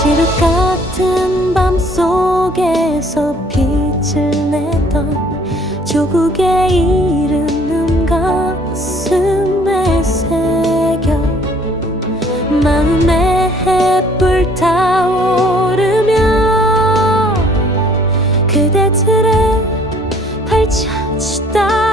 지륵 같은 밤 속에서 빛을 내던 조국의 이름 가슴에 새겨 마음에 햇불 타오르며 그대들의 발자취 따